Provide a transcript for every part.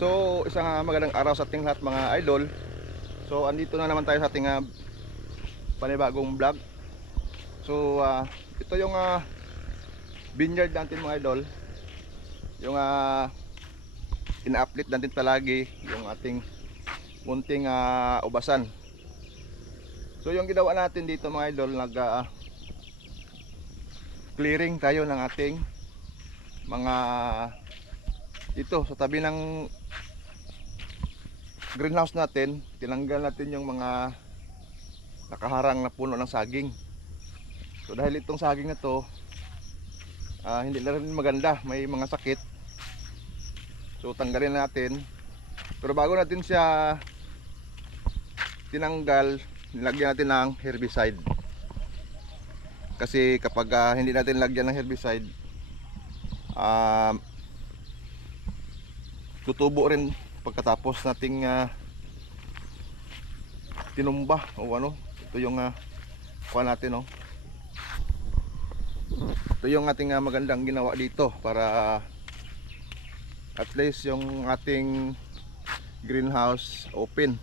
So, isang magandang araw sa ating lahat mga idol. So, andito na naman tayo sa ating panibagong vlog. So, ito yung vineyard natin mga idol. Yung ina-update natin palagi yung ating munting ubasan. So, yung ginawa natin dito mga idol, clearing tayo ng ating mga dito sa tabi ng greenhouse natin. Tinanggal natin yung mga nakaharang na puno ng saging. So dahil itong saging na to hindi na rin maganda, may mga sakit, so tanggalin natin. Pero bago natin siya tinanggal, nilagyan natin ng herbicide. Kasi kapag hindi natin lagyan ng herbicide, tutubo rin pagkatapos nating tinumba o ano. Ito yung kuha natin, ito yung ating magandang ginawa dito para at least yung ating greenhouse open,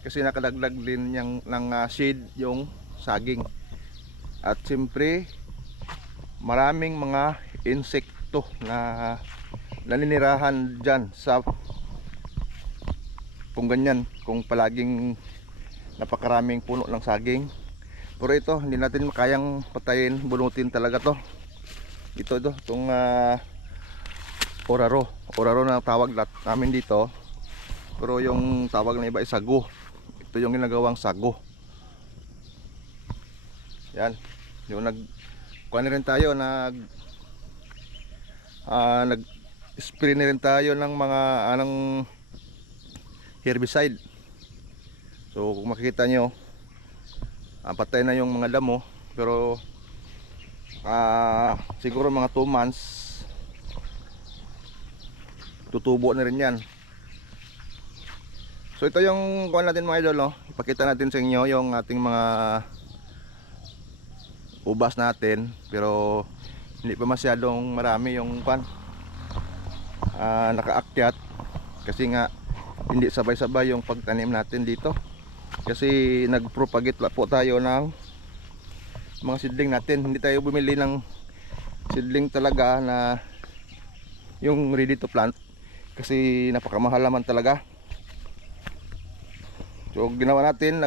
kasi nakadagdag din ng shade yung saging. At siyempre maraming mga insekto na naninirahan dyan sa kung ganyan, kung palaging napakaraming puno ng saging. Pero ito hindi natin makayang patayin, bunutin talaga to. Itong oraro na tawag namin dito, pero yung tawag na iba ay sago. Ito yung ginagawang sago. Yan yung kuha na rin tayo, nag-spray na rin tayo ng mga herbicide. So kung makikita nyo, patay na yung mga damo. Pero siguro mga 2 months tutubo na rin yan. So ito yung kuha natin mga idol, ipakita natin sa inyo yung ating mga ubas natin. Pero hindi pa masyadong marami yung nakaakyat, kasi nga hindi sabay-sabay yung pagtanim natin dito, kasi nagpropagate po tayo ng mga seedling natin. Hindi tayo bumili ng seedling talaga na yung ready to plant, kasi napakamahal naman talaga. So ginawa natin,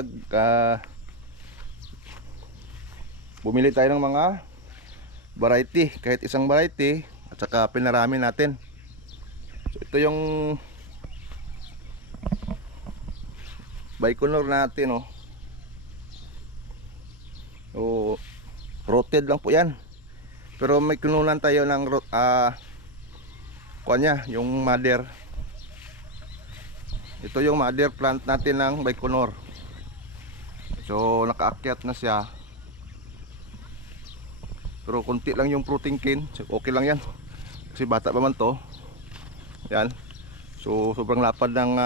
bumili tayo ng mga variety, kahit isang variety, at saka pinarami natin. So ito yung Baikonur natin, So rooted lang po yan, pero may kinunan tayo ng yung mother. Ito yung mother plant natin ng Baikonur. So nakaakyat na siya, pero konti lang yung fruiting cane. So, okay lang yan, kasi bata pa man to. Yan. So sobrang lapad ng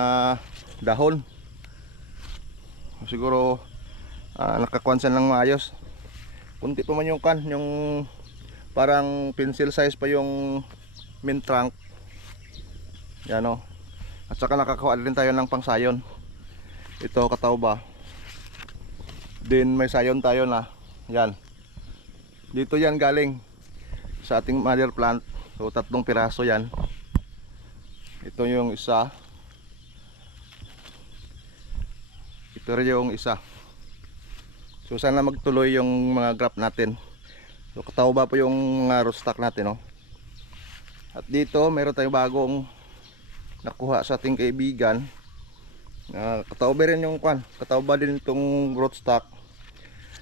dahon. Siguro nakakuan siya ng maayos. Kunti pa man yung yung parang pencil size pa yung main trunk. Yan, At saka nakakuha din tayo ng pangsayon. Ito katawba. Then may sayon tayo na. Yan. Dito yan galing sa ating mother plant. So 3 piraso yan. Ito yung isa. Ito rin yung isa. So sana magtuloy yung mga graft natin. So katawba po yung rootstock natin, At dito meron tayong bagong nakuha sa ating kaibigan. Katawba rin yung katawba din itong rootstock.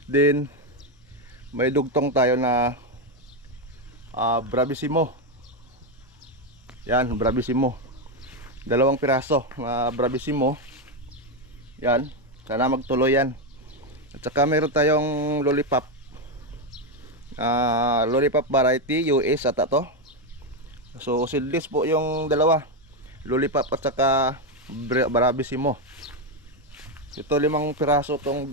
Then may dugtong tayo na Bravissimo. Yan, Bravissimo. 2 piraso Bravissimo. Yan, sana magtuloy yan. At saka meron tayong lollipop, lollipop variety US ata to. So seedless po yung dalawa, lollipop at saka Bravissimo. Ito 5 piraso tong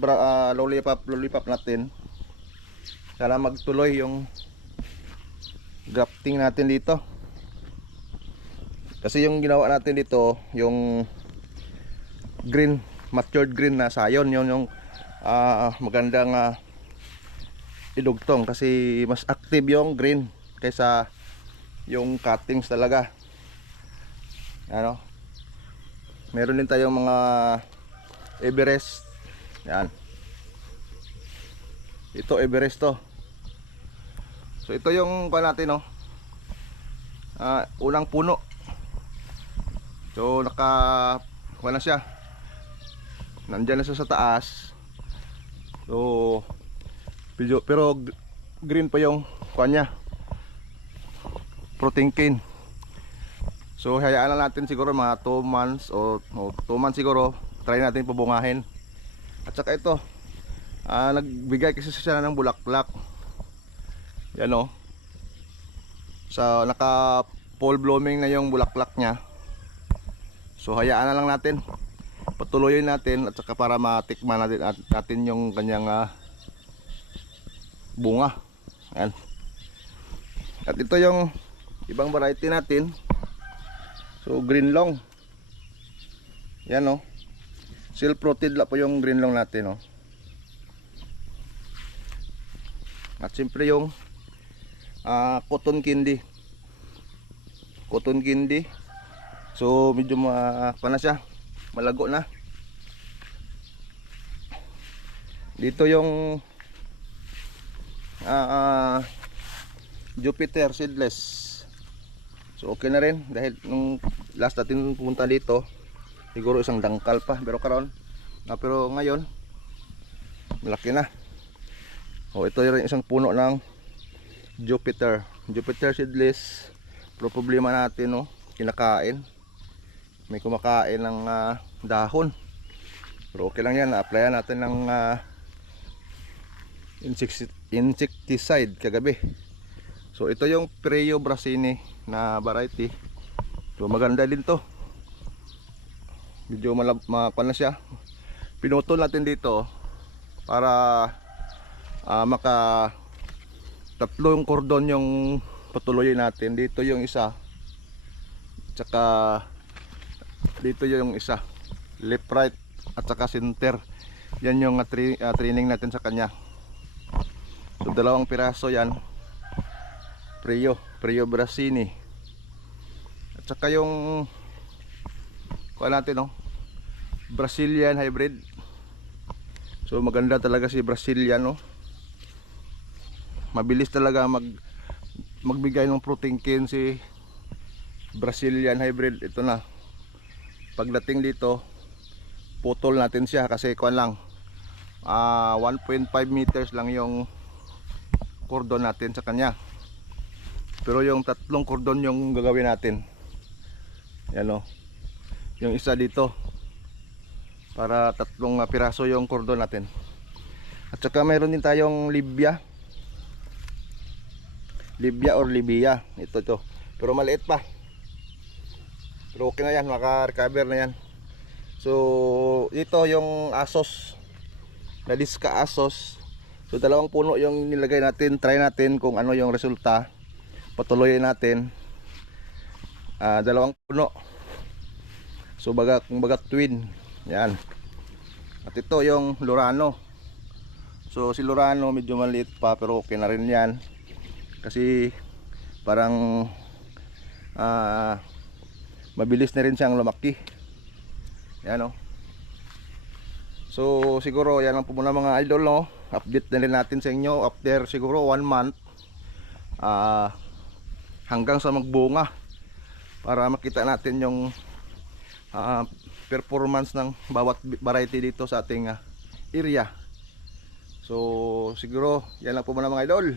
lollipop natin. Sana magtuloy yung grafting natin dito. Kasi yung ginawa natin dito, yung green, matured green na sayon, yun yung magandang idugtong kasi mas active yung green kaysa yung cuttings talaga. Ano? Meron din tayong mga Everest. Yan. Ito Everest to. So ito yung pa natin, no. Unang puno. So wala siya. Nandiyan na siya sa taas. So pero green pa yung kanya. Protein cane. So hayaan lang natin siguro mga 2 months o 2 months siguro. Try natin pabungahin. At saka ito, nagbigay kasi siya ng bulaklak. Yan o. So naka full blooming na yung bulaklak niya. So hayaan na lang natin. Patuloyin natin at saka para matikman natin yung kanyang bunga. Yan. At ito yung ibang variety natin. So green long. Yan o. Self-rooted lang po yung green long natin o. At siyempre yung cotton candy. Cotton candy. So medyo na siya. Malago na. Dito yung Jupiter seedless. So okay na rin dahil nung last natin pumunta dito siguro isang dangkal pa pero ngayon malaki na. Ito yung isang puno ng Jupiter seedless. Pero problema natin, no, kinakain. May kumakain ng dahon. Pero okay lang yan, na-applyan natin ng insecticide kagabi. So ito yung Preo Brasini na variety. So maganda din to. Medyo na siya. Pinutol natin dito para maka tatlo yung cordon yung patuloyin natin. Dito yung isa, tsaka dito yung isa, left, right at saka center. Yan yung training natin sa kanya. So 2 piraso yan, Preo Brasini. At saka yung kuha natin, no, Brazilian hybrid. So maganda talaga si Brazilian, no. Mabilis talaga magbigay ng protein cane si Brazilian hybrid. Ito na. Pagdating dito, putol natin siya kasi kuan lang 1.5 meters lang yung cordon natin sa kanya. Pero yung 3 cordon yung gagawin natin. Yan o. Yung isa dito para 3 piraso yung cordon natin. At saka mayroon din tayong Libya or Libya. Ito. Pero maliit pa. Pero okay na yan, maka-recover na yan. So ito yung Asos, Nadiska Asos. So 2 puno yung nilagay natin. Try natin kung ano yung resulta. Patuloyin natin. 2 puno. So kung baga twin. Yan. At ito yung Lurano. So si Lurano medyo maliit pa pero okay na rin yan. Kasi parang mabilis na rin siyang lumaki. Yan o. So siguro yan lang po muna mga idol, no. Update na rin natin sa inyo after siguro 1 month hanggang sa magbunga, para makita natin yung performance ng bawat variety dito sa ating area. So siguro yan lang po muna mga idol.